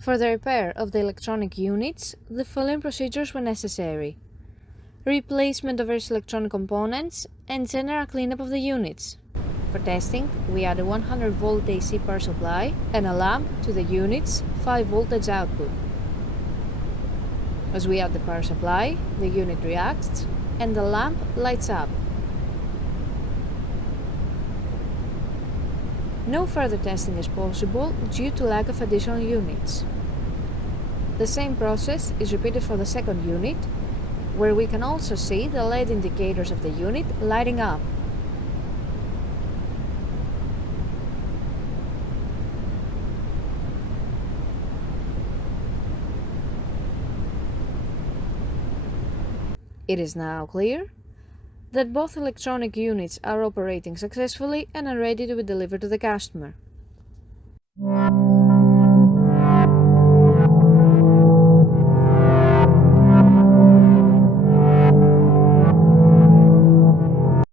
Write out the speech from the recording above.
For the repair of the electronic units, the following procedures were necessary: replacement of various electronic components and general cleanup of the units. For testing, we add a 100 volt AC power supply and a lamp to the unit's 5 voltage output. As we add the power supply, the unit reacts and the lamp lights up. No further testing is possible due to lack of additional units. The same process is repeated for the second unit, where we can also see the LED indicators of the unit lighting up. It is now clear that both electronic units are operating successfully and are ready to be delivered to the customer.